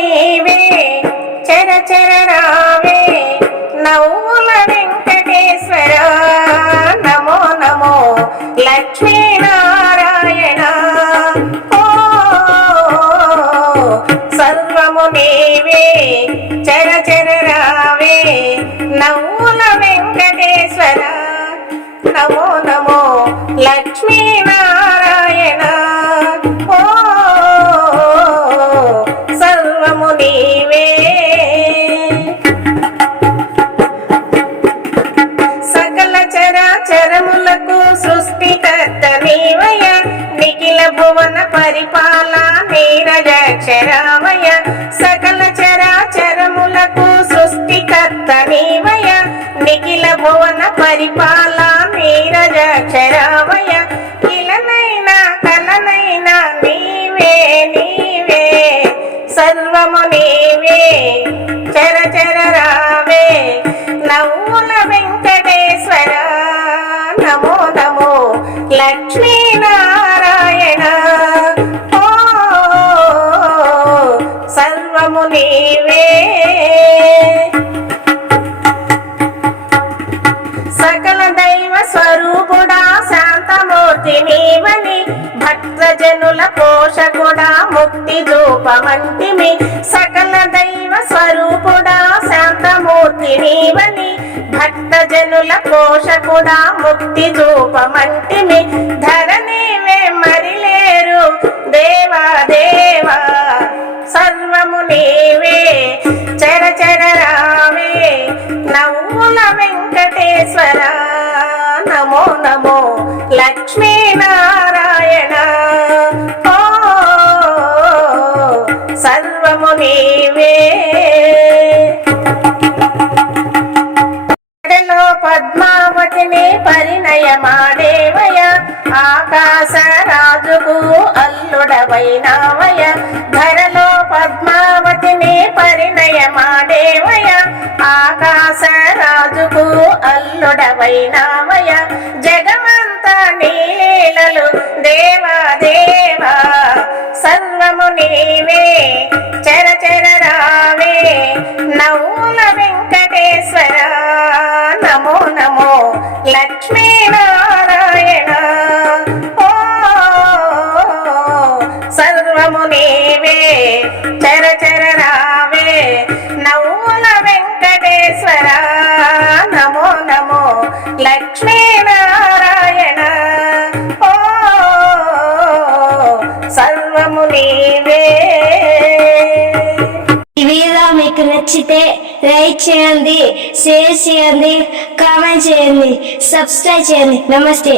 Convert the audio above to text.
నీవే చర చర రావే నవ్వుల వెంకటేశ్వర నమో నమో లక్ష్మీనారాయణ ఓ సర్వము నీవే చర చర రావే నవ్వుల వెంకటేశ్వర నమో నమో లక్ష్మీనారాయణ ఓ సర్వము నీవే సకల చరాచరములకు సృష్టికర్త నీవయ నిఖిల భువన పరిపాల నీరజాక్షరామయ సకల చరాచరములకు సృష్టికర్త నీవయ నిఖిల భువన పరిపాల నీరజాక్షరామయ ఇలనైనా కలనైనా నీవే నీవే సర్వము నీవే చర చర రావే నవ్వుల వెంకటేశ్వర నమో నమో లక్ష్మీనారాయణ ఓ సర్వము నీవే సకల దైవ స్వరూపుడా శాంతమూర్తి నీవని భక్తజనుల పోషకుడా ముక్తి రూపమంటిమి సకల దైవ స్వరూపుడా శాంతమూర్తి నీవని భక్తజనుల పోషకుడా ముక్తి రూపమంటిమి ధరణివే మరిలేరు దేవా దేవా సర్వము నీవే చర చర రావే నవ్వుల వెంకటేశ్వర నమో నమో లక్ష్మీనారాయణ ఓ సర్వము నీవే పద్మావతిని పరిణయమాడేవయ ఆకాశ రాజుకు అల్లుడవైనావయ ధరలో పద్మావతిని పరిణయమాడేవయ ఆకాశ రాజుకు అల్లుడవైనావయ జగమంతా నీలీలలు దేవా దేవా సర్వము నీవే చర చర రావే నవ్వుల వెంకటేశ్వర నమో నమో లక్ష్మీనారాయణ ఓ సర్వము నీవే చర చర రావే నవ్వుల వెంకటేశ్వర నమో నమో లక్ష్మీనారాయణ ఓ సర్వము నీవే. ఈ వీడియో మీకు నచ్చితే లైక్ చేయండి, షేర్ చేయండి, కామెంట్ చేయండి, సబ్స్క్రైబ్ చేయండి. నమస్తే.